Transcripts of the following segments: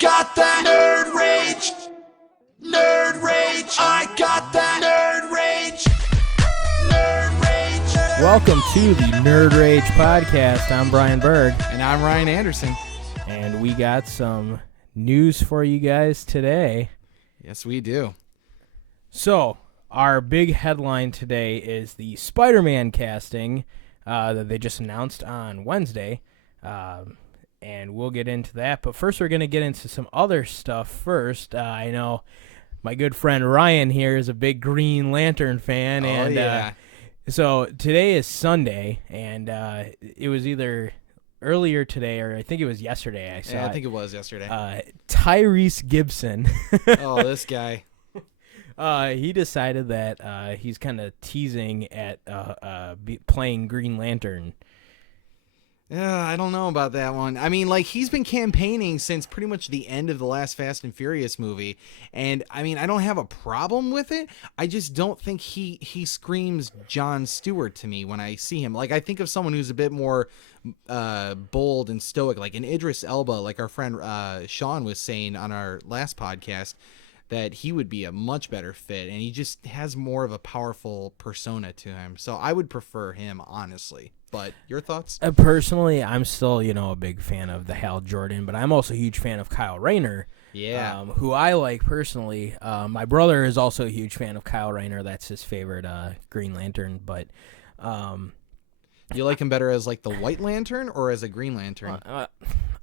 got that nerd rage. Nerd rage. I got that nerd rage. Nerd rage. Welcome to the Nerd Rage podcast. I'm Brian Berg. And I'm Ryan Anderson. And we got some news for you guys today. Yes, we do. So, our big headline today is the Spiderman casting that they just announced on Wednesday. And we'll get into that. But first, we're going to get into some other stuff first. I know my good friend Ryan here is a big Green Lantern fan. And so today is Sunday, and it was either earlier today or I think it was yesterday. I think it was yesterday. Tyrese Gibson. Oh, this guy. He decided that he's kind of teasing at playing Green Lantern. Yeah, I don't know about that one. I mean, like, he's been campaigning since pretty much the end of the last Fast and Furious movie. And, I mean, I don't have a problem with it. I just don't think he screams Jon Stewart to me when I see him. Like, I think of someone who's a bit more bold and stoic, like an Idris Elba, like our friend Sean was saying on our last podcast, that he would be a much better fit. And he just has more of a powerful persona to him. So I would prefer him, honestly. But your thoughts? Personally, I'm still, a big fan of the Hal Jordan, but I'm also a huge fan of Kyle Rayner. Yeah. Who I like personally. My brother is also a huge fan of Kyle Rayner. That's his favorite Green Lantern. But you like him better as like the White Lantern or as a Green Lantern?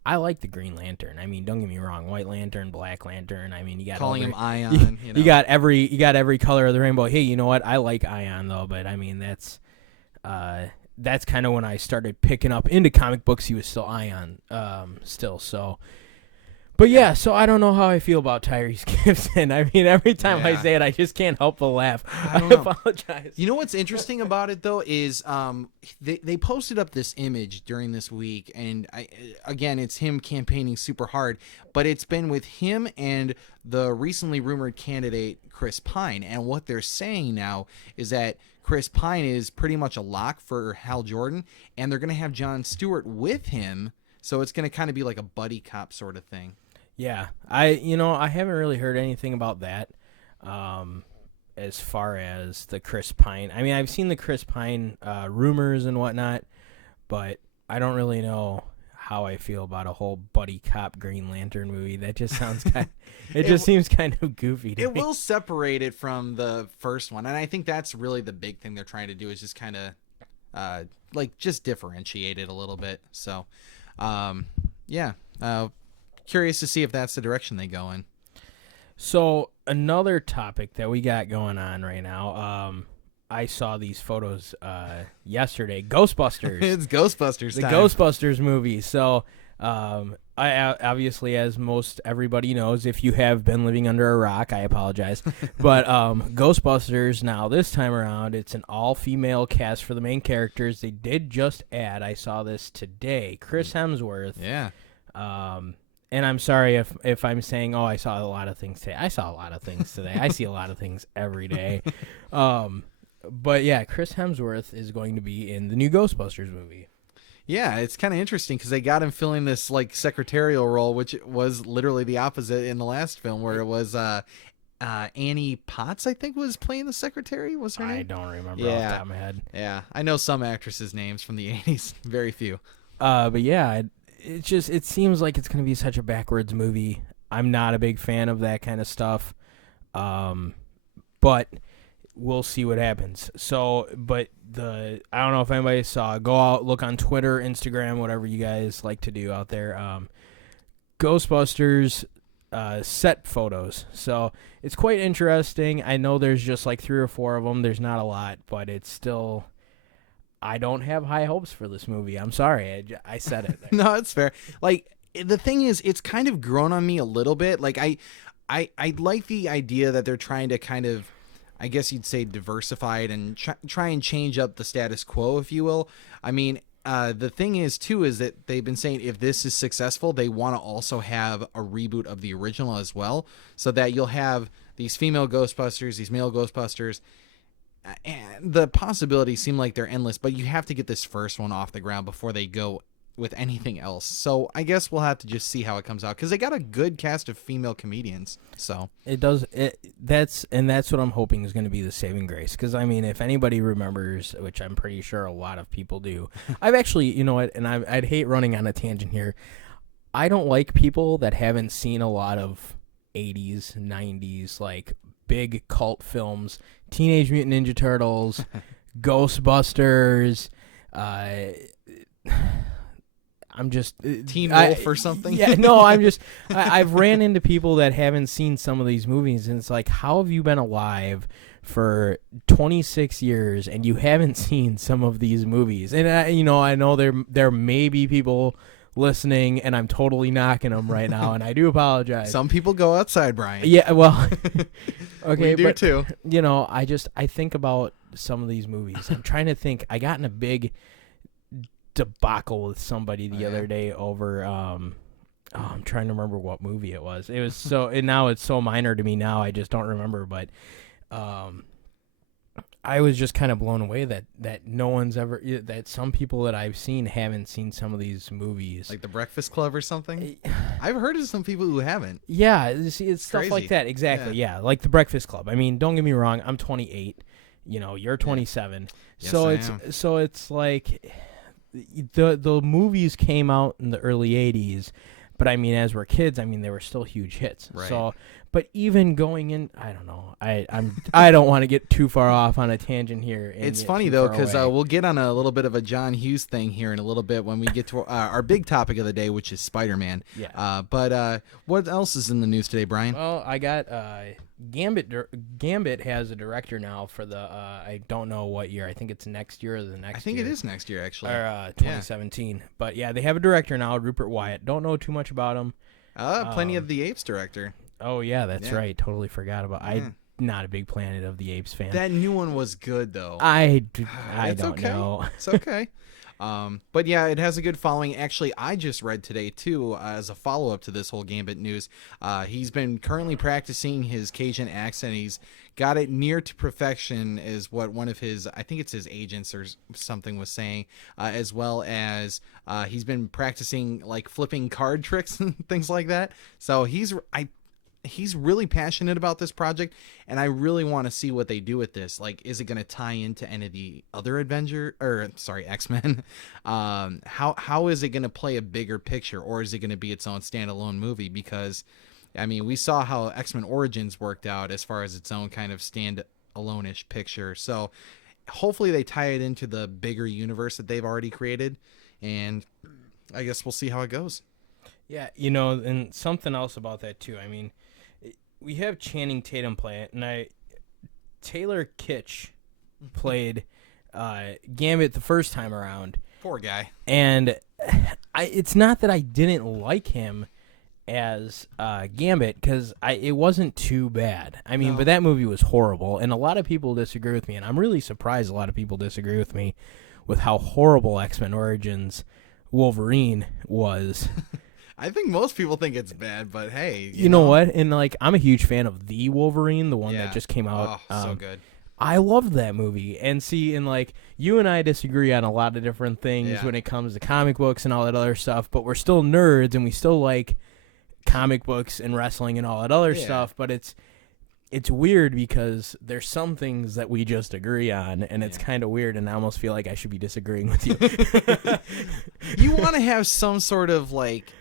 I like the Green Lantern. I mean, don't get me wrong. White Lantern, Black Lantern. I mean, you got calling him Ion. You got every color of the rainbow. Hey, you know what? I like Ion though, but I mean that's kind of when I started picking up into comic books. He was still Ion, still. So, but yeah. So I don't know how I feel about Tyrese Gibson. I mean, every time I say it, I just can't help but laugh. I apologize. You know what's interesting about it though is they posted up this image during this week, and again it's him campaigning super hard, but it's been with him and the recently rumored candidate Chris Pine, and what they're saying now is that Chris Pine is pretty much a lock for Hal Jordan, and they're going to have Jon Stewart with him, so it's going to kind of be like a buddy cop sort of thing. Yeah, I haven't really heard anything about that as far as the Chris Pine. I mean, I've seen the Chris Pine rumors and whatnot, but I don't really know how I feel about a whole buddy cop Green Lantern movie. That just sounds it seems kind of goofy to me. It will separate it from the first one, and I think that's really the big thing they're trying to do is just kind of just differentiate it a little bit. So curious to see if that's the direction they go in. So another topic that we got going on right now, I saw these photos yesterday. Ghostbusters. It's Ghostbusters the time. Ghostbusters movie. So I obviously, as most everybody knows, if you have been living under a rock, I apologize. But Ghostbusters now, this time around, it's an all-female cast for the main characters. They did just add, I saw this today, Chris Hemsworth. Yeah. And I'm sorry if I'm saying, I saw a lot of things today. I saw a lot of things today. I see a lot of things every day. But yeah, Chris Hemsworth is going to be in the new Ghostbusters movie. Yeah, it's kind of interesting because they got him filling this like secretarial role, which was literally the opposite in the last film, where it was Annie Potts, I think, was playing the secretary. Was her name? I don't remember off the top of my head. Yeah, I know some actresses' names from the 80s, very few. But yeah, it seems like it's going to be such a backwards movie. I'm not a big fan of that kind of stuff. But we'll see what happens. So, but I don't know if anybody saw, go out, look on Twitter, Instagram, whatever you guys like to do out there. Ghostbusters set photos. So it's quite interesting. I know there's just like 3 or 4 of them. There's not a lot, but it's still, I don't have high hopes for this movie. I'm sorry. I said it. No, it's fair. Like, the thing is, it's kind of grown on me a little bit. Like, I like the idea that they're trying to kind of, I guess you'd say, diversify it and try and change up the status quo, if you will. I mean, the thing is, too, is that they've been saying if this is successful, they want to also have a reboot of the original as well, so that you'll have these female Ghostbusters, these male Ghostbusters. And the possibilities seem like they're endless, but you have to get this first one off the ground before they go with anything else. So I guess we'll have to just see how it comes out, because they got a good cast of female comedians. So It does. That's what I'm hoping is going to be the saving grace. Because I mean, if anybody remembers, which I'm pretty sure a lot of people do, I've actually, you know what, and I'd hate running on a tangent here. I don't like people that haven't seen a lot of 80s, 90s, like big cult films, Teenage Mutant Ninja Turtles, Ghostbusters. I'm just Teen Wolf or something. Yeah, no, I've ran into people that haven't seen some of these movies, and it's like, how have you been alive for 26 years and you haven't seen some of these movies? And I know there may be people listening, and I'm totally knocking them right now, and I do apologize. Some people go outside, Brian. Yeah, well, okay, we do too. You know, I think about some of these movies. I'm trying to think. I got in a big debacle with somebody the other day over I'm trying to remember what movie it was. It was so, and now it's so minor to me now, I just don't remember, but I was just kind of blown away that no one's ever, that some people that I've seen haven't seen some of these movies. Like The Breakfast Club or something? I've heard of some people who haven't. Yeah, it's stuff crazy. like that. Exactly, yeah. Like The Breakfast Club. I mean, don't get me wrong, I'm 28. You know, you're 27. Yes, So it's like the movies came out in the early 80s, but I mean, as we're kids, I mean, they were still huge hits. Right. So, but even going in, I don't know. I don't want to get too far off on a tangent here. It's funny though, because we'll get on a little bit of a John Hughes thing here in a little bit when we get to our big topic of the day, which is Spider-Man. Yeah. But what else is in the news today, Brian? Well, I got Gambit. Gambit has a director now for the I don't know what year. I think it's next year or the next. I think year. it is next year, actually. Or 2017. But yeah, they have a director now, Rupert Wyatt. Don't know too much about him. Planet of the Apes director. Oh yeah, that's right. Totally forgot about. I'm not a big Planet of the Apes fan. That new one was good though. I It's don't okay. know. It's okay. But yeah, it has a good following. Actually, I just read today too, as a follow-up to this whole Gambit news. He's been currently practicing his Cajun accent. He's got it near to perfection, is what one of his, I think it's his agents or something, was saying. As well as he's been practicing like flipping card tricks and things like that. So he's really passionate about this project, and I really want to see what they do with this. Like, is it going to tie into any of the other X-Men? How is it going to play a bigger picture, or is it going to be its own standalone movie? Because, I mean, we saw how X-Men Origins worked out as far as its own kind of stand-alone-ish picture. So hopefully they tie it into the bigger universe that they've already created, and I guess we'll see how it goes. Yeah, you know, and something else about that too. I mean, we have Channing Tatum play it, and Taylor Kitsch played Gambit the first time around. Poor guy. And it's not that I didn't like him as Gambit, because it wasn't too bad. I mean, but that movie was horrible, and a lot of people disagree with me, and I'm really surprised a lot of people disagree with me with how horrible X-Men Origins Wolverine was. I think most people think it's bad, but hey, you know what? And like, I'm a huge fan of the Wolverine, the one that just came out. Oh, so good. I loved that movie. And see, and like, you and I disagree on a lot of different things when it comes to comic books and all that other stuff, but we're still nerds and we still like comic books and wrestling and all that other stuff. But it's weird because there's some things that we just agree on, and it's kind of weird, and I almost feel like I should be disagreeing with you. You want to have some sort of like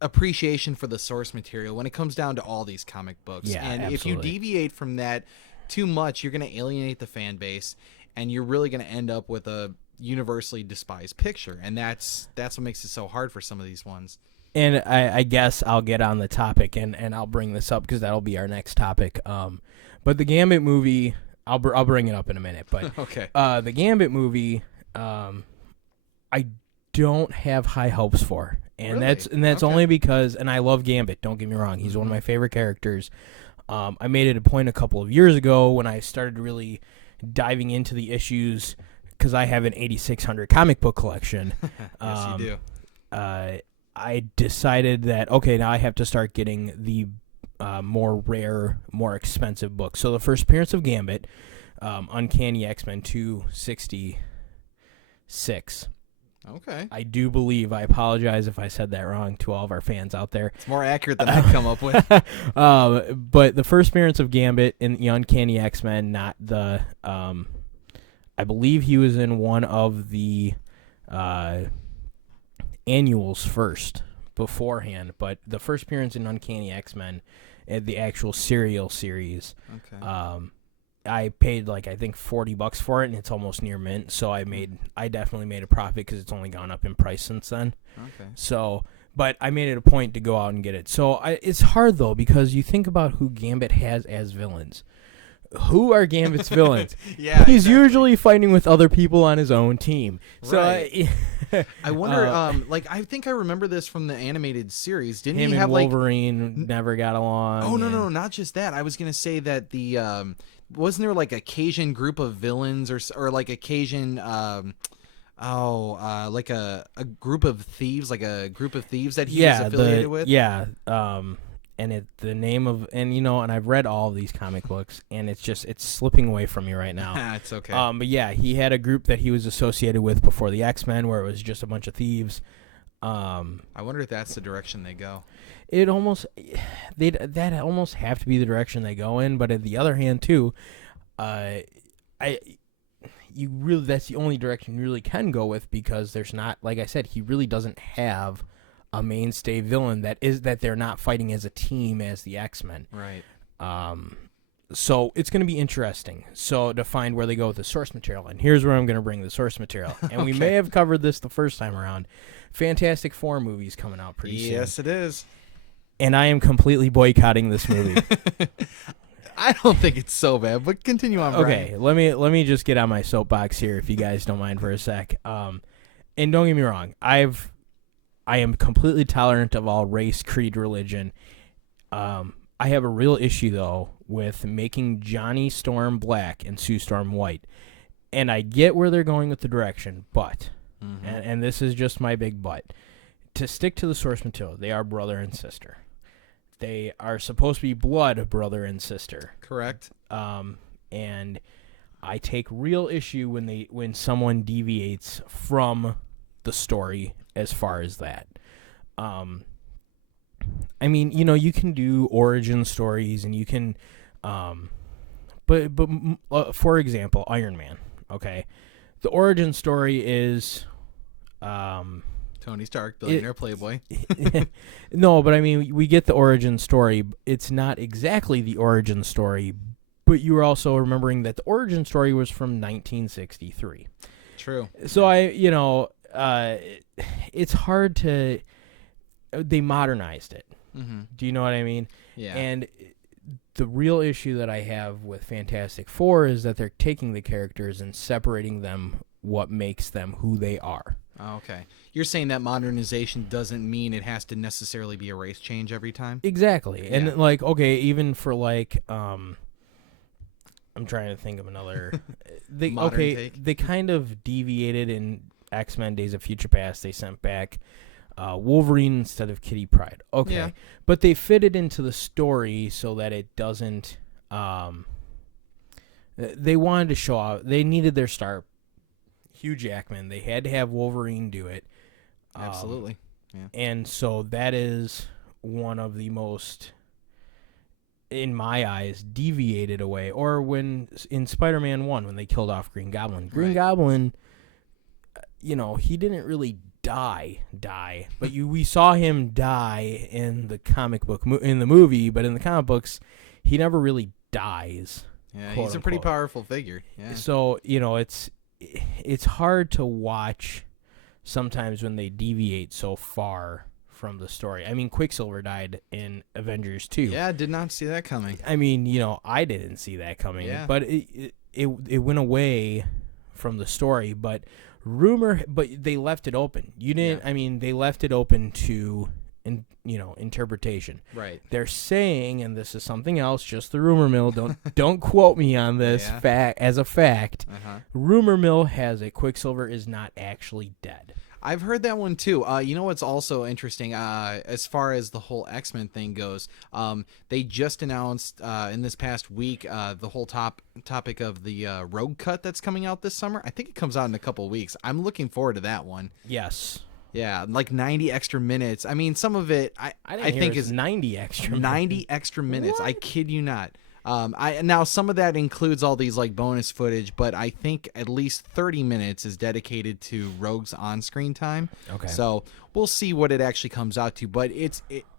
appreciation for the source material when it comes down to all these comic books. Yeah, and absolutely. if you deviate from that too much, you're going to alienate the fan base, and you're really going to end up with a universally despised picture, and that's what makes it so hard for some of these ones. And I guess I'll get on the topic, and I'll bring this up because that'll be our next topic. But the Gambit movie, I'll bring it up in a minute. But okay, the Gambit movie, I don't have high hopes for, and Really? that's only because, and I love Gambit. Don't get me wrong; he's one of my favorite characters. I made it a point a couple of years ago when I started really diving into the issues, because I have an 8,600 comic book collection. Yes, you do. I decided that, okay, now I have to start getting the more rare, more expensive books. So the first appearance of Gambit, Uncanny X-Men 266. Okay. I do believe. I apologize if I said that wrong to all of our fans out there. It's more accurate than I'd come up with. But the first appearance of Gambit in the Uncanny X-Men, not the. I believe he was in one of the annuals first beforehand, but the first appearance in Uncanny X-Men, the actual serial series. Okay. I paid I think $40 for it, and it's almost near mint. So I definitely made a profit because it's only gone up in price since then. Okay. So, but I made it a point to go out and get it. So it's hard though because you think about who Gambit has as villains. Who are Gambit's villains? Yeah, he's exactly. usually fighting with other people on his own team. So Right. I wonder. I think I remember this from the animated series. Didn't him he and have Wolverine never got along. Oh no, not just that. I was gonna say that the wasn't there a Cajun group of villains or a Cajun like a group of thieves, a group of thieves that he was affiliated with. Yeah. And and I've read all of these comic books, and it's slipping away from me right now. It's okay. But yeah, he had a group that he was associated with before the X-Men, where it was just a bunch of thieves. I wonder if that's the direction they go. That almost have to be the direction they go in. But on the other hand, too, that's the only direction you really can go with, because there's not, like I said, he really doesn't have a mainstay villain that they're not fighting as a team as the X-Men. Right. So it's going to be interesting. So to find where they go with the source material, and here's where I'm going to bring the source material. And we may have covered this the first time around. Fantastic Four movie's coming out pretty soon. Yes, it is. And I am completely boycotting this movie. I don't think it's so bad, but continue on, Brian. Okay, let me just get on my soapbox here, if you guys don't mind for a sec. And don't get me wrong, I am completely tolerant of all race, creed, religion. I have a real issue though with making Johnny Storm black and Sue Storm white, and I get where they're going with the direction, but and this is just my big but, to stick to the source material, they are brother and sister. They are supposed to be blood brother and sister. Correct. And I take real issue when someone deviates from the story as far as that. I mean, you can do origin stories, and you can, but for example, Iron Man. Okay, the origin story is, Tony Stark, billionaire playboy. No, but I mean, we get the origin story. It's not exactly the origin story, but you were also remembering that the origin story was from 1963. True. So it's hard to. They modernized it. Mm-hmm. Do you know what I mean? Yeah. And the real issue that I have with Fantastic Four is that they're taking the characters and separating them, what makes them who they are. Oh, okay. You're saying that modernization doesn't mean it has to necessarily be a race change every time? Exactly. Yeah. And even for I'm trying to think of another. They kind of deviated in X-Men Days of Future Past. They sent back Wolverine instead of Kitty Pryde. Okay. Yeah. But they fit it into the story so that it doesn't. They wanted to show off. They needed their star, Hugh Jackman. They had to have Wolverine do it. Absolutely. Yeah. And so that is one of the most, in my eyes, deviated away. Or when in Spider-Man 1, when they killed off Green Goblin. Green Goblin, he didn't really die, but we saw him die in the comic book, in the movie, but in the comic books, he never really dies. Yeah, he's a pretty powerful figure. Yeah. So, it's hard to watch sometimes when they deviate so far from the story. I mean, Quicksilver died in Avengers 2. Yeah, did not see that coming. I mean, I didn't see that coming. Yeah. But it went away from the story, but they left it open. You didn't. Yeah. I mean, they left it open to interpretation. Right. They're saying, and this is something else, just the rumor mill. Don't quote me on this fact. Rumor mill has it Quicksilver is not actually dead. I've heard that one too. You know what's also interesting? As far as the whole X-Men thing goes, they just announced in this past week the whole topic of the Rogue Cut that's coming out this summer. I think it comes out in a couple weeks. I'm looking forward to that one. Yes. Yeah, like 90 extra minutes. I mean, some of it I think is 90 extra. 90 extra minutes. What? I kid you not. Now some of that includes all these like bonus footage, but I think at least 30 minutes is dedicated to Rogue's on-screen time. Okay. So we'll see what it actually comes out to. But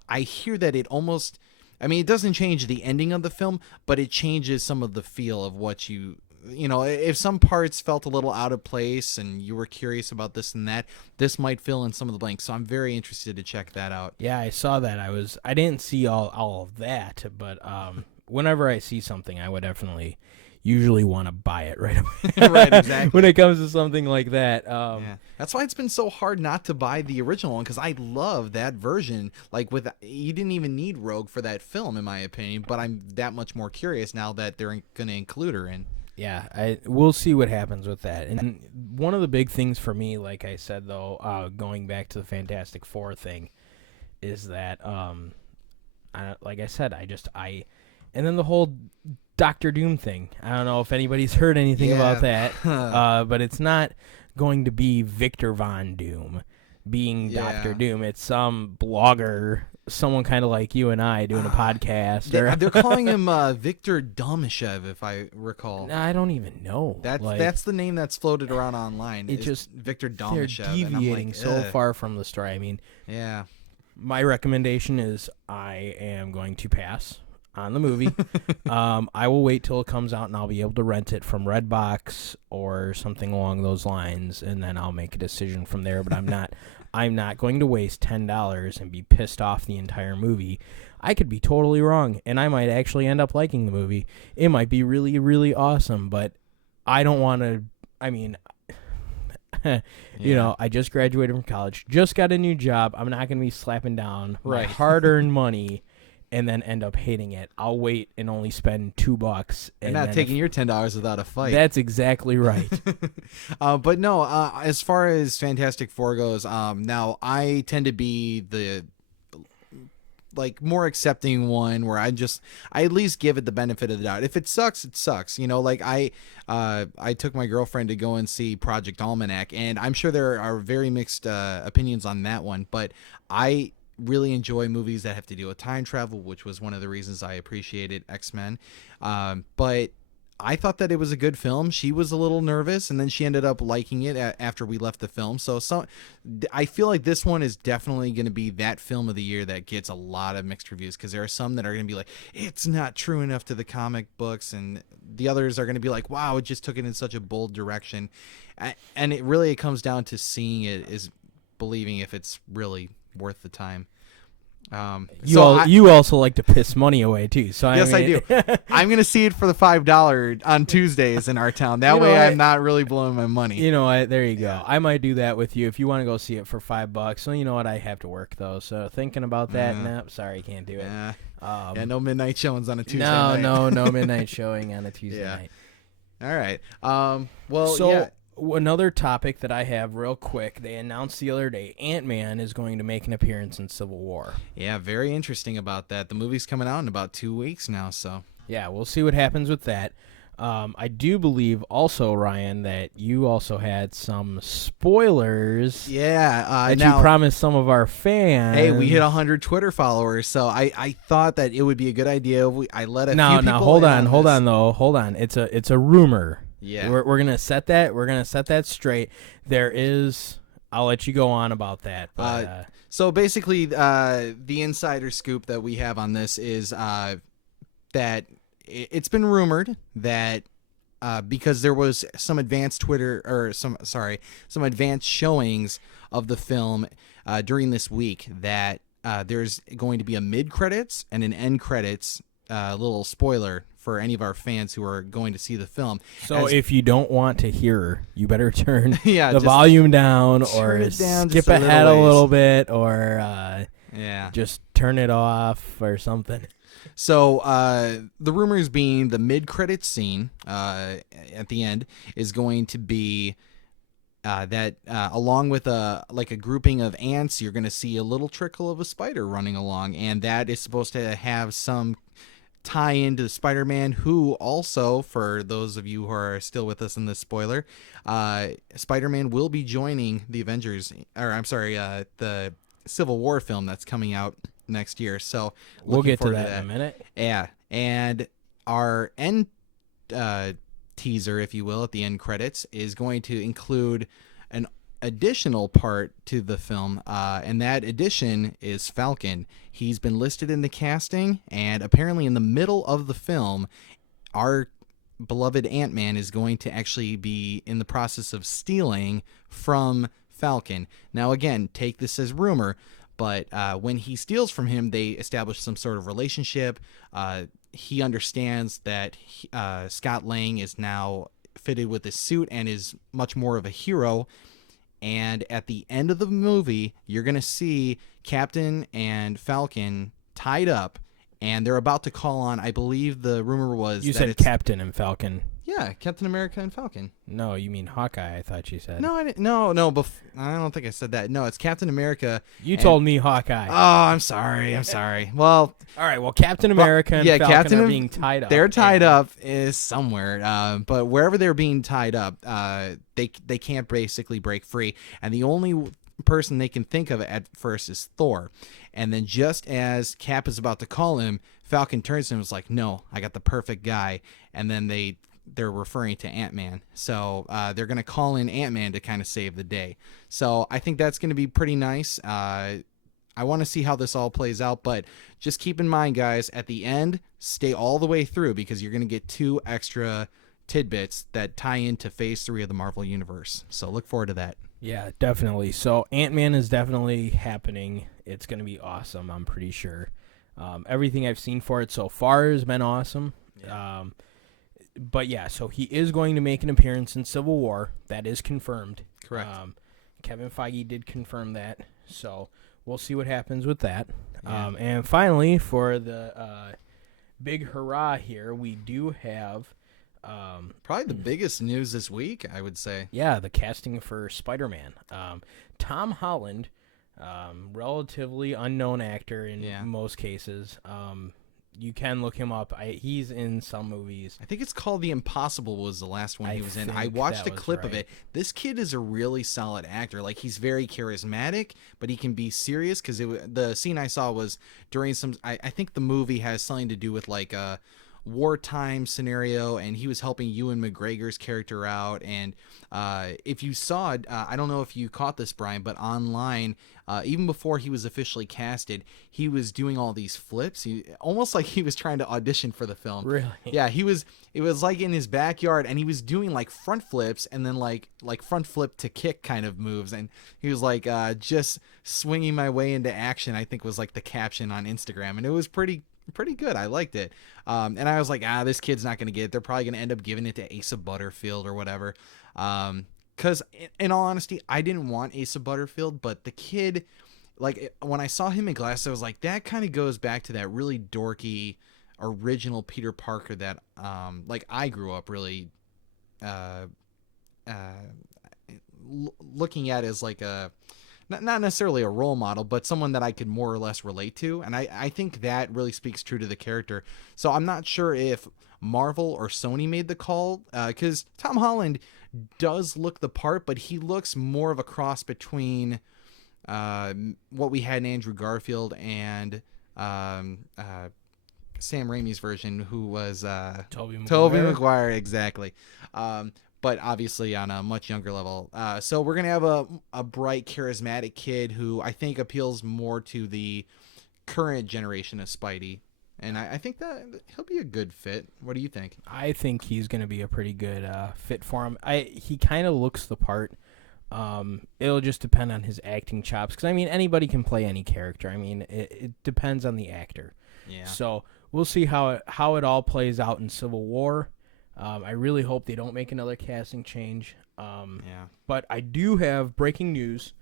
I hear that it almost, I mean, it doesn't change the ending of the film, but it changes some of the feel of what you know, if some parts felt a little out of place and you were curious about this and that, this might fill in some of the blanks. So I'm very interested to check that out. Yeah, I saw that. I didn't see all of that, but whenever I see something, I would definitely usually want to buy it right away. Right, exactly. When it comes to something like that. Yeah. That's why it's been so hard not to buy the original one, because I love that version. Like, you didn't even need Rogue for that film, in my opinion, but I'm that much more curious now that they're going to include her in. Yeah, we'll see what happens with that. And one of the big things for me, like I said, though, going back to the Fantastic Four thing, is that, like I said, and then the whole Doctor Doom thing. I don't know if anybody's heard anything about that, but it's not going to be Victor Von Doom being Doctor Doom. It's some blogger, someone kind of like you and I doing a podcast. They're calling him Victor Domashev, if I recall. I don't even know. That's the name that's floated around online. It just Victor Domashev. They're deviating so far from the story. I mean, yeah. My recommendation is I am going to pass on the movie. I will wait till it comes out, and I'll be able to rent it from Redbox or something along those lines, and then I'll make a decision from there. But I'm not going to waste $10 and be pissed off the entire movie. I could be totally wrong, and I might actually end up liking the movie. It might be really, really awesome, but I don't want to. I mean, you know, I just graduated from college, just got a new job. I'm not going to be slapping down my hard-earned money and then end up hating it. I'll wait and only spend $2. And not taking your $10 without a fight. That's exactly right. But no, as far as Fantastic Four goes, now I tend to be the more accepting one, where I at least give it the benefit of the doubt. If it sucks, it sucks. You know, like I took my girlfriend to go and see Project Almanac, and I'm sure there are very mixed opinions on that one, but I really enjoy movies that have to deal with time travel, which was one of the reasons I appreciated X-Men. But I thought that it was a good film. She was a little nervous, and then she ended up liking it after we left the film. So I feel like this one is definitely going to be that film of the year that gets a lot of mixed reviews, because there are some that are going to be like, it's not true enough to the comic books, and the others are going to be like, wow, it just took it in such a bold direction. And it comes down to seeing it, is believing if it's really worth the time. You also like to piss money away too, so yes, I do. I'm gonna see it for the $5 on Tuesdays in our town. That way, I'm not really blowing my money. You know what? There you go. I might do that with you if you want to go see it for $5. So you know what? I have to work though. So thinking about that, nah, sorry, can't do it. No midnight showings on a Tuesday night. No midnight showing on a Tuesday night. All right. Well, so another topic that I have real quick, they announced the other day Ant-Man is going to make an appearance in Civil War. Yeah, very interesting about that. The movie's coming out in about 2 weeks now, so. Yeah, we'll see what happens with that. I do believe also, Ryan, that you also had some spoilers. Yeah. That you promised some of our fans. Hey, we hit 100 Twitter followers, so I thought that it would be a good idea if I let a few people Now, hold on. It's a rumor. Yeah, we're gonna set that. We're gonna set that straight. There is. I'll let you go on about that. But, so basically, the insider scoop that we have on this is that it's been rumored that because there was some advanced some advanced showings of the film during this week, that there's going to be a mid credits and an end credits little spoiler for any of our fans who are going to see the film. So if you don't want to hear, you better turn the just volume down, or skip ahead a little bit, or just turn it off or something. So the rumors being the mid-credits scene at the end is going to be that along with a grouping of ants, you're going to see a little trickle of a spider running along, and that is supposed to have some tie into Spider-Man, who also, for those of you who are still with us in this spoiler, Spider-Man will be joining the Avengers, or I'm sorry, the Civil War film that's coming out next year. So we'll get to that in a minute. Yeah, and our end teaser, if you will, at the end credits is going to include an additional part to the film, and that addition is Falcon. He's been listed in the casting, and apparently in the middle of the film, our beloved Ant-Man is going to actually be in the process of stealing from Falcon. Now again, take this as rumor, but when he steals from him, they establish some sort of relationship. He understands that Scott Lang is now fitted with his suit and is much more of a hero. And at the end of the movie, you're going to see Captain and Falcon tied up, and they're about to call on, I believe the rumor was... You that said it's, Captain and Falcon. Yeah, Captain America and Falcon. No, you mean Hawkeye, I thought you said. No, I didn't. No, I don't think I said that. No, it's Captain America. You told me Hawkeye. Oh, I'm sorry. Well... All right, well, Captain America and Falcon are being tied up. They're tied up is somewhere, but wherever they're being tied up, they can't basically break free. And the only person they can think of at first is Thor. And then just as Cap is about to call him, Falcon turns to him and is like, no, I got the perfect guy. And then they're referring to Ant-Man. So they're going to call in Ant-Man to kind of save the day. So I think that's going to be pretty nice. I want to see how this all plays out, but just keep in mind, guys, at the end, stay all the way through because you're going to get 2 extra tidbits that tie into Phase 3 of the Marvel Universe. So look forward to that. Yeah, definitely. So Ant-Man is definitely happening. It's going to be awesome, I'm pretty sure. Everything I've seen for it so far has been awesome. Yeah. But yeah, so he is going to make an appearance in Civil War. That is confirmed. Correct. Kevin Feige did confirm that. So we'll see what happens with that. Yeah. And finally, for the big hurrah here, we do have... probably the biggest news this week, I would say. Yeah, the casting for Spider-Man. Tom Holland, relatively unknown actor in most cases. You can look him up. He's in some movies. I think it's called The Impossible was the last one he was in. I watched a clip of it. This kid is a really solid actor. Like, he's very charismatic, but he can be serious because the scene I saw was during some... I think the movie has something to do with, like, a wartime scenario, and he was helping Ewan McGregor's character out. And if you saw it, I don't know if you caught this, Brian, but online, even before he was officially casted, he was doing all these flips. Almost like he was trying to audition for the film. Really? Yeah, it was like in his backyard, and he was doing like front flips and then like front flip to kick kind of moves, and he was like just swinging my way into action, I think was like the caption on Instagram, and it was pretty good. I liked it. And I was like, this kid's not going to get it. They're probably going to end up giving it to Asa Butterfield or whatever. Because in all honesty, I didn't want Asa Butterfield, but the kid, like, when I saw him in Glass, I was like, that kind of goes back to that really dorky original Peter Parker that, like, I grew up really looking at as like a... Not necessarily a role model, but someone that I could more or less relate to. And I think that really speaks true to the character. So I'm not sure if Marvel or Sony made the call, because Tom Holland does look the part, but he looks more of a cross between what we had in Andrew Garfield and Sam Raimi's version, who was Tobey Maguire, exactly. But obviously on a much younger level. So we're going to have a bright, charismatic kid who I think appeals more to the current generation of Spidey. And I think that he'll be a good fit. What do you think? I think he's going to be a pretty good fit for him. He kind of looks the part. It'll just depend on his acting chops. Because, I mean, anybody can play any character. I mean, it depends on the actor. Yeah. So we'll see how it all plays out in Civil War. I really hope they don't make another casting change. But I do have breaking news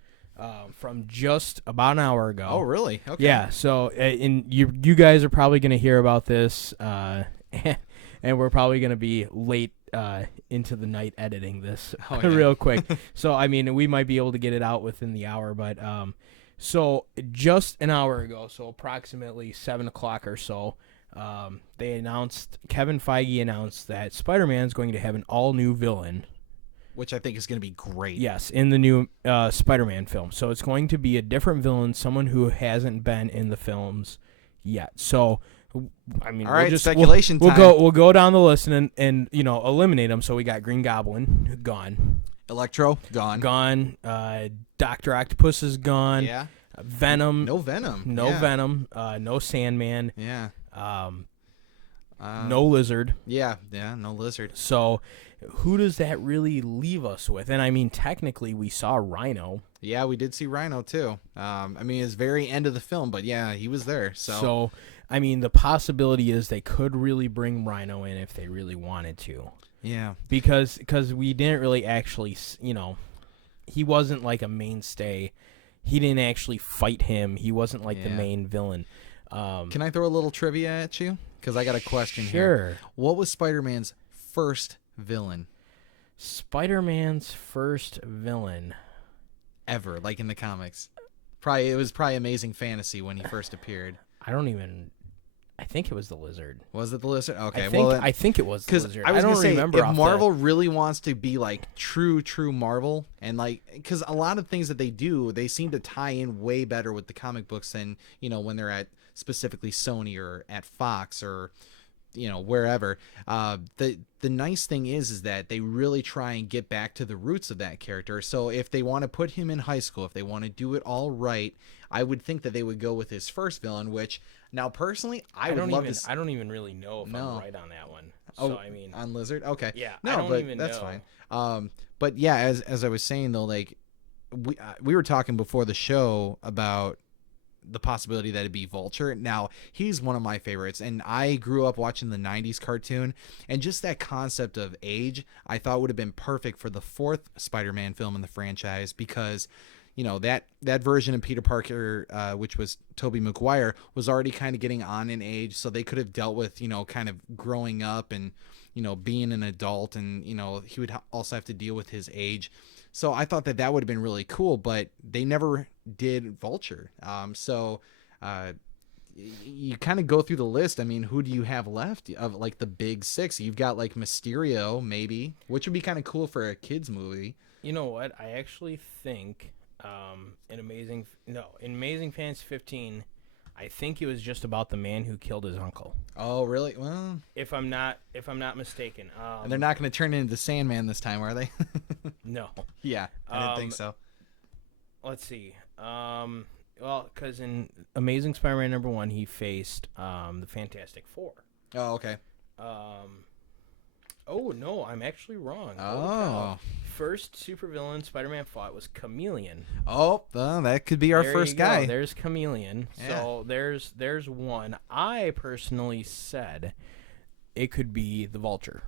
from just about an hour ago. Oh, really? Okay. Yeah, so and you guys are probably going to hear about this, and we're probably going to be late into the night editing this Oh, yeah. real quick. So, I mean, we might be able to get it out within the hour, but so just an hour ago, so approximately 7 o'clock or so, Kevin Feige announced that Spider-Man is going to have an all-new villain. Which I think is going to be great. Yes, in the new Spider-Man film. So it's going to be a different villain, someone who hasn't been in the films yet. So, I mean, All right, speculation time. We'll go down the list and eliminate them. So we got Green Goblin gone, Electro gone. Dr. Octopus is gone. Yeah. Venom. No Venom. Venom. No Sandman. Yeah. No Lizard. Yeah. No Lizard. So, who does that really leave us with? And I mean, technically, we saw Rhino. Yeah, we did see Rhino too. I mean, it's very end of the film, but yeah, he was there. So, I mean, the possibility is they could really bring Rhino in if they really wanted to. Yeah. Because we didn't really actually, he wasn't like a mainstay. He didn't actually fight him. He wasn't like the main villain. Can I throw a little trivia at you? Because I got a question here. Sure. What was Spider-Man's first villain Spider-Man's first villain ever, like in the comics? It was probably Amazing Fantasy when he first appeared. I think it was the Lizard. Was it the Lizard? Okay, I think it was the Lizard. I don't remember. If off Marvel really wants to be like true Marvel, and like, because a lot of things that they do, they seem to tie in way better with the comic books than when they're at specifically Sony or at Fox or wherever. The nice thing is that they really try and get back to the roots of that character. So if they want to put him in high school, if they want to do it all right, I would think that they would go with his first villain, which now personally I would love to. I don't even really know if I'm right on that one. So I mean, on Lizard, okay, yeah, no, but that's fine. But yeah, as I was saying though, like we were talking before the show about the possibility that it'd be Vulture. Now, he's one of my favorites, and I grew up watching the 90s cartoon, and just that concept of age I thought would have been perfect for the fourth Spider-Man film in the franchise, because that version of Peter Parker, which was Tobey Maguire, was already kind of getting on in age, so they could have dealt with kind of growing up and being an adult, and he would also have to deal with his age. So I thought that would have been really cool, but they never did Vulture. So you kind of go through the list. I mean, who do you have left of like the big six? You've got like Mysterio, maybe, which would be kind of cool for a kids movie. You know what? I actually think in Amazing Fantasy 15, I think it was just about the man who killed his uncle. Oh, really? Well, if I'm not mistaken. And they're not going to turn into Sandman this time, are they? No. Yeah, I didn't think so. Let's see. Well, because in Amazing Spider-Man #1, he faced the Fantastic Four. Oh, okay. Oh no, I'm actually wrong. Oh. First supervillain Spider-Man fought was Chameleon. Oh, that could be our first guy. There's Chameleon. Yeah. So there's one. I personally said it could be the Vulture.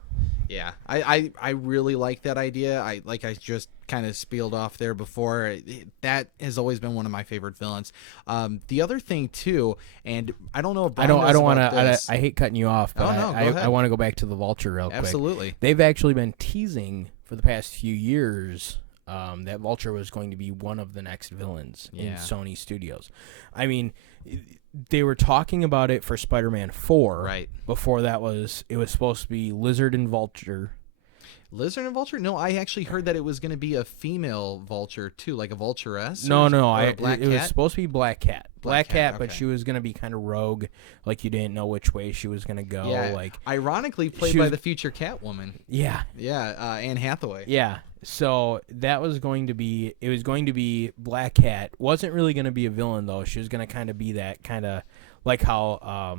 Yeah, I really like that idea. I just kind of spieled off there before. That has always been one of my favorite villains. The other thing too, and I don't know if Brian I don't want to. I hate cutting you off, but I want to go back to the Vulture real quick. Absolutely. They've actually been teasing for the past few years that Vulture was going to be one of the next villains in Sony Studios. I mean, they were talking about it for Spider-Man 4. Right. Before that it was supposed to be Lizard and Vulture. Lizard and Vulture? No, I actually heard that it was going to be a female Vulture too, like a Vulturess. No, Black it Cat? was supposed to be Black Cat. Black Cat, but okay. she was going to be kind of rogue, like you didn't know which way she was going to go. Yeah, like ironically played by the future Catwoman. Yeah. Yeah, Anne Hathaway. Yeah. So it was going to be Black Cat. Wasn't really going to be a villain though. She was going to kind of be that kind of like how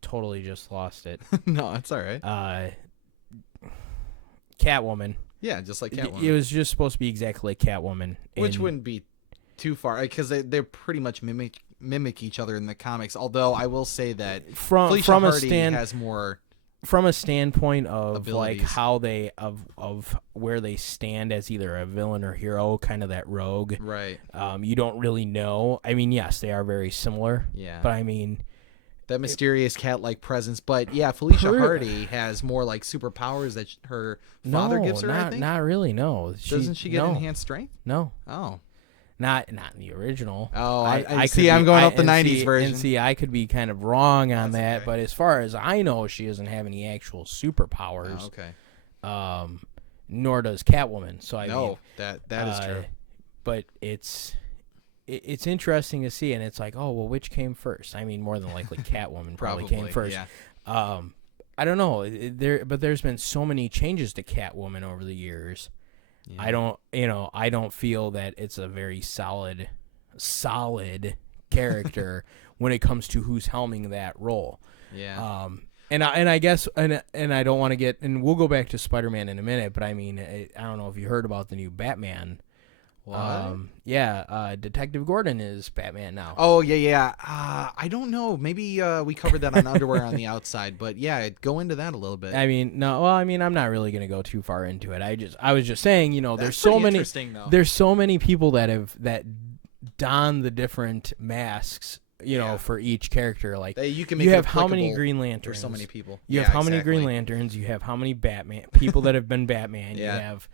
totally just lost it. No, it's all right. Catwoman. Yeah, just like Catwoman. It was just supposed to be exactly like Catwoman. Which wouldn't be too far, because they pretty much mimic each other in the comics. Although I will say that Felicia Hardy has more. From a standpoint of abilities. Like how they of where they stand as either a villain or hero, kind of that rogue. Right. You don't really know. I mean, yes, they are very similar. Yeah. But I mean, that mysterious cat-like presence. But yeah, Felicia Per- Hardy has more like superpowers that her father gives her. I think. Not really. No, Doesn't she get enhanced strength? No, Oh. not in the original. Oh, I could see. I'm going off the and 90s see, version. And see, I could be kind of wrong on That's that, okay. but as far as I know, she doesn't have any actual superpowers. Oh, okay. Nor does Catwoman. So I mean, No, that is true. But it's interesting to see, and it's like, oh well, which came first? I mean, more than likely, Catwoman probably came first. Yeah. I don't know. But there's been so many changes to Catwoman over the years. Yeah. I don't feel that it's a very solid character when it comes to who's helming that role. Yeah. And I guess and I don't want to get, and we'll go back to Spider-Man in a minute, but I mean, I don't know if you heard about the new Batman. What? Detective Gordon is Batman now. Oh yeah. I don't know. Maybe we covered that on Underwear on the Outside, but yeah, go into that a little bit. I mean, no. Well, I mean, I'm not really going to go too far into it. I was just saying, That's there's so pretty many. interesting, though. There's so many people that don the different masks, for each character. Like You can make you it have how many applicable Green for Lanterns? so many people. You Yeah, have how many exactly. Green Lanterns? You have how many Batman people that have been Batman? Yeah. You have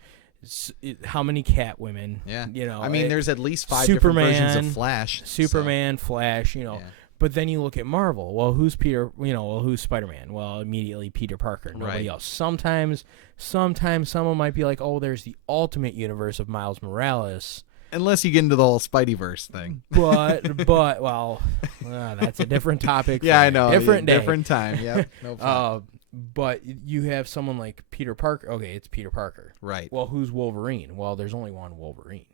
how many Catwomen? Yeah. I mean, there's at least 5 Superman, different versions of Flash. Superman, Flash, Yeah. But then you look at Marvel. Well, who's who's Spider-Man? Well, immediately Peter Parker. Nobody Right. else. Sometimes someone might be like, oh, there's the Ultimate Universe of Miles Morales. Unless you get into the whole Spideyverse thing. But well, that's a different topic. Yeah, for I a know. Different day. Different time. Yep. No problem. But you have someone like Peter Parker. Okay, it's Peter Parker. Right. Well, who's Wolverine? Well, there's only one Wolverine.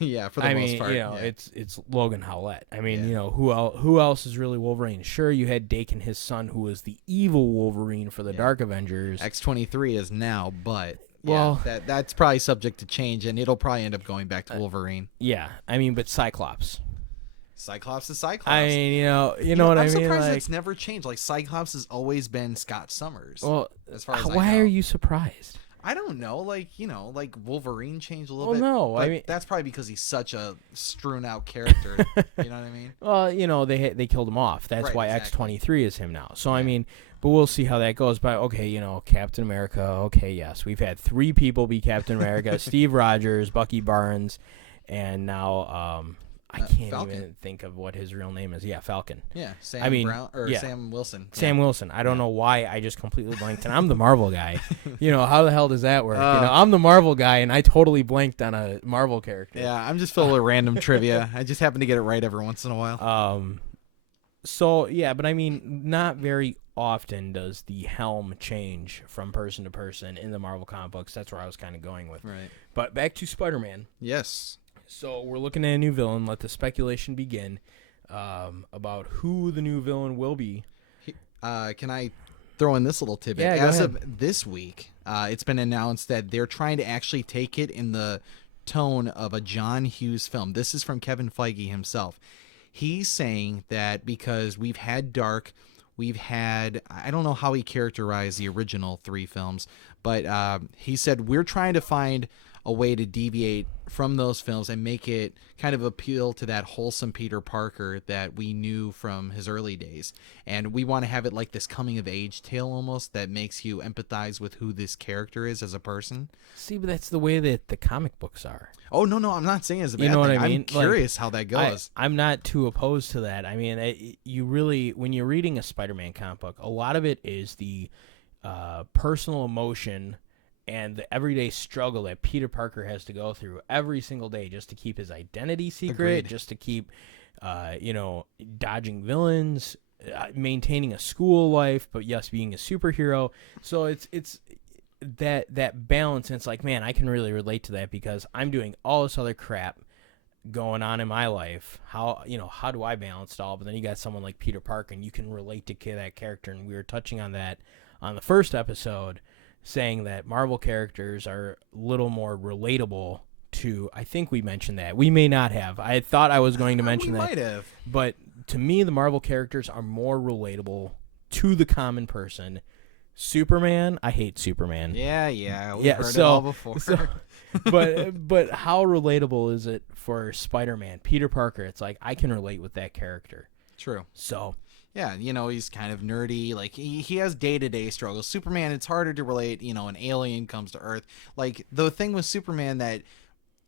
Yeah, for the most part. Yeah. it's Logan Howlett. I mean, Yeah. who else is really Wolverine? Sure, you had Daken, his son, who was the evil Wolverine for the Dark Avengers. X-23 is now, but Well- that's probably subject to change, and it'll probably end up going back to Wolverine. Yeah, I mean, but Cyclops. Cyclops is Cyclops. I mean, you know what I I'm mean? surprised Like, it's never changed. Like, Cyclops has always been Scott Summers. well, as far as I why know. are you surprised? I don't know. Like, like Wolverine changed a little Well, bit. no, I but mean- that's probably because he's such a strewn out character. You know what I mean? Well, they killed him off. That's Right, why exactly. X-23 is him now. So I mean, but we'll see how that goes. But okay, Captain America. Okay, yes, we've had 3 people be Captain America: Steve Rogers, Bucky Barnes, and now I can't Falcon. even think of what his real name is. Yeah, Falcon. Yeah. Sam I mean, Brown or yeah. Sam Wilson. Sam Wilson. I don't know why I just completely blanked, and I'm the Marvel guy. How the hell does that work? I'm the Marvel guy, and I totally blanked on a Marvel character. Yeah, I'm just filled with random trivia. I just happen to get it right every once in a while. So yeah, but I mean, not very often does the helm change from person to person in the Marvel comic books. That's where I was kind of going with. Right. But back to Spider-Man. Yes. So we're looking at a new villain. Let the speculation begin about who the new villain will be. Can I throw in this little tidbit? Yeah, go As ahead. of this week, it's been announced that they're trying to actually take it in the tone of a John Hughes film. This is from Kevin Feige himself. He's saying that because we've had Dark, I don't know how he characterized the original 3 films, but he said we're trying to find a way to deviate from those films and make it kind of appeal to that wholesome Peter Parker that we knew from his early days. And we want to have it like this coming of age tale almost that makes you empathize with who this character is as a person. See, but that's the way that the comic books are. Oh, no, I'm not saying it's a bad You know what thing. I mean? I'm curious how that goes. I'm not too opposed to that. I mean, you really, when you're reading a Spider-Man comic book, a lot of it is the personal emotion and the everyday struggle that Peter Parker has to go through every single day just to keep his identity secret, Agreed. just to keep, dodging villains, maintaining a school life, but yes, being a superhero. So it's that balance, and it's like, man, I can really relate to that because I'm doing all this other crap going on in my life. How do I balance it all? But then you got someone like Peter Parker, and you can relate to that character, and we were touching on that on the first episode, saying that Marvel characters are a little more relatable to, I think we mentioned that. We may not have. I thought I was going to mention we that. might have. But to me, the Marvel characters are more relatable to the common person. Superman, I hate Superman. Yeah, we've heard it so, all before. but how relatable is it for Spider-Man, Peter Parker? It's like I can relate with that character. True. So Yeah, he's kind of nerdy. Like, he has day-to-day struggles. Superman, it's harder to relate. An alien comes to Earth. Like, the thing with Superman that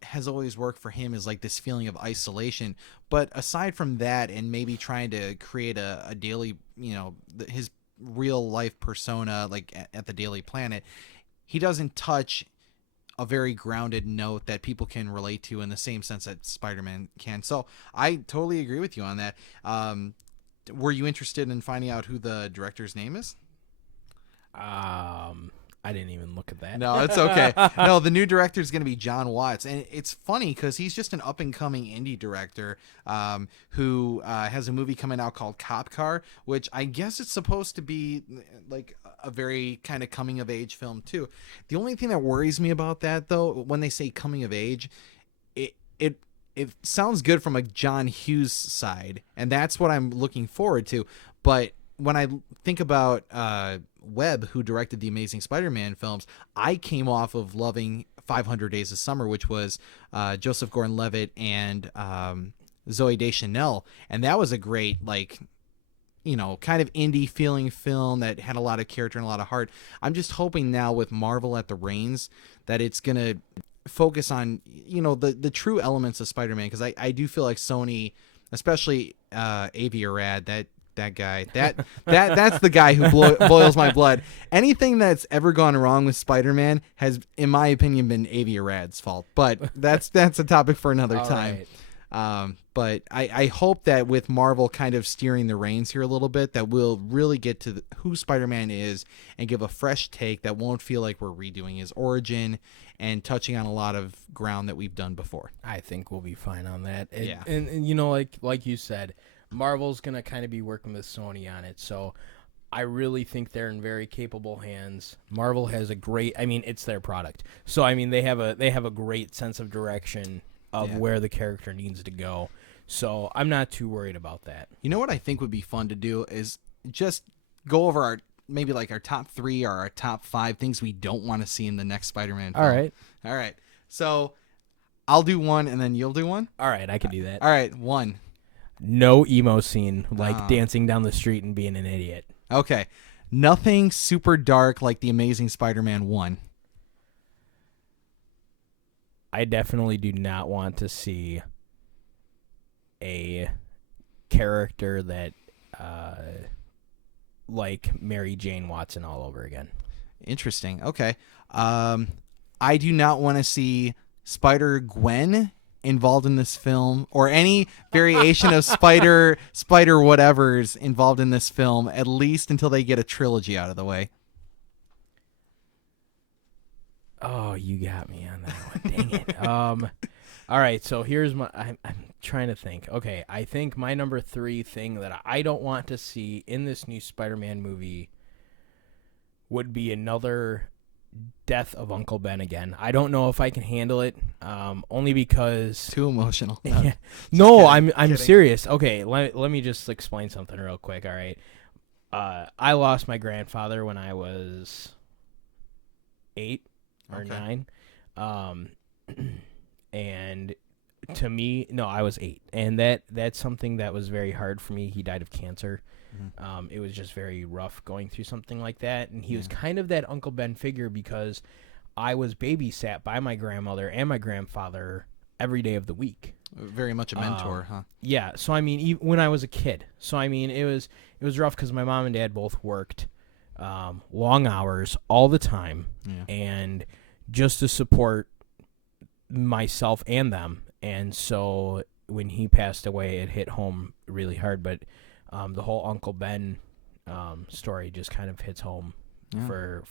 has always worked for him is like this feeling of isolation. But aside from that, and maybe trying to create a daily, his real life persona, like at the Daily Planet, he doesn't touch a very grounded note that people can relate to in the same sense that Spider-Man can. So I totally agree with you on that. Were you interested in finding out who the director's name is? I didn't even look at that. No, it's okay. No, the new director is going to be John Watts, and it's funny because he's just an up-and-coming indie director who has a movie coming out called Cop Car, which I guess it's supposed to be like a very kind of coming-of-age film too. The only thing that worries me about that, though, when they say coming-of-age, it sounds good from a John Hughes side, and that's what I'm looking forward to. But when I think about Webb, who directed the Amazing Spider-Man films, I came off of loving 500 Days of Summer, which was Joseph Gordon-Levitt and Zooey Deschanel, and that was a great, like, kind of indie feeling film that had a lot of character and a lot of heart. I'm just hoping now with Marvel at the reins that it's gonna focus on the true elements of Spider-Man, because I do feel like Sony, especially Avi Arad, that guy, that's the guy who boils my blood. Anything that's ever gone wrong with Spider-Man has, in my opinion, been Avi Arad's fault. But that's a topic for another time. Right. But I hope that with Marvel kind of steering the reins here a little bit, that we'll really get to who Spider-Man is and give a fresh take that won't feel like we're redoing his origin and touching on a lot of ground that we've done before. I think we'll be fine on that. Yeah. And like you said, Marvel's going to kind of be working with Sony on it, so I really think they're in very capable hands. Marvel has it's their product. So, they have a great sense of direction of where the character needs to go. So, I'm not too worried about that. You know what I think would be fun to do is just go over our top 3 or our top 5 things we don't want to see in the next Spider-Man film. All right. So, I'll do one and then you'll do one? All right, I can do that. All right, 1. No emo scene, like dancing down the street and being an idiot. Okay. Nothing super dark like The Amazing Spider-Man 1. I definitely do not want to see a character that, like Mary Jane Watson all over again. Interesting. Okay. I do not want to see Spider-Gwen involved in this film, or any variation of spider whatevers involved in this film, at least until they get a trilogy out of the way. Oh, you got me on that one. Dang it. All right, so here's I'm trying to think. Okay, I think my number 3 thing that I don't want to see in this new Spider-Man movie would be another death of Uncle Ben again. I don't know if I can handle it, only because too emotional. Yeah. No, I'm serious. Okay, let me just explain something real quick. All right, I lost my grandfather when I was 8 or 9, and to me, no, I was 8, and that's something that was very hard for me. He died of cancer. It was just very rough going through something like that, and he was kind of that Uncle Ben figure because I was babysat by my grandmother and my grandfather every day of the week. Very much a mentor, huh? Yeah, so even when I was a kid. So it was rough because my mom and dad both worked long hours all the time, and just to support myself and them. And so when he passed away, it hit home really hard, but the whole Uncle Ben story just kind of hits home for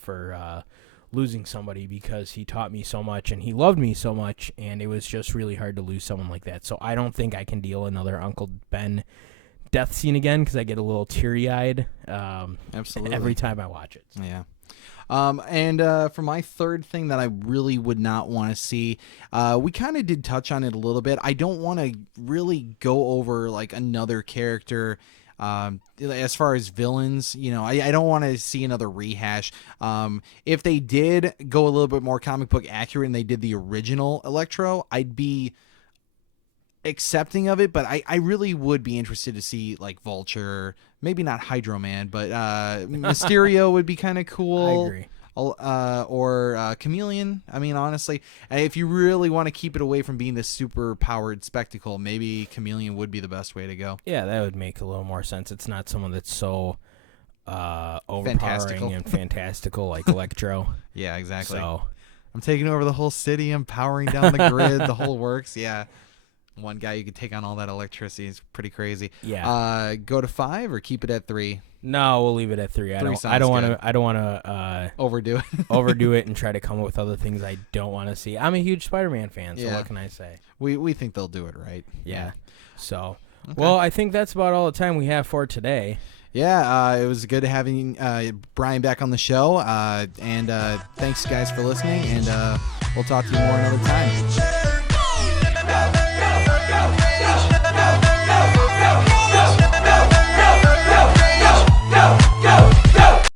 losing somebody, because he taught me so much and he loved me so much, and it was just really hard to lose someone like that. So I don't think I can deal another Uncle Ben death scene again, because I get a little teary-eyed absolutely every time I watch it. So. Yeah. And for my third thing that I really would not want to see, we kind of did touch on it a little bit. I don't want to really go over like another character as far as villains. I don't want to see another rehash. If they did go a little bit more comic book accurate and they did the original Electro, I'd be accepting of it, but I really would be interested to see like Vulture, maybe not Hydro Man, but Mysterio would be kind of cool. I agree. Or Chameleon. I mean, honestly, if you really want to keep it away from being this super powered spectacle, maybe Chameleon would be the best way to go. Yeah, that would make a little more sense. It's not someone that's so overpowering Fantastical. and fantastical like Electro. Yeah, exactly. So I'm taking over the whole city. I'm powering down the grid. The whole works. Yeah. One guy you could take on all that electricity is pretty crazy. Yeah. Go to 5 or keep it at 3. no, we'll leave it at 3. I don't sounds want good. to. I don't want to Overdo it. overdo it and try to come up with other things I don't want to see. I'm a huge Spider-Man fan, so Yeah. what can I say? We think they'll do it right. Yeah. So, Okay. well, I think that's about all the time we have for today. Yeah, it was good having Brian back on the show. And thanks, guys, for listening. And we'll talk to you more another time.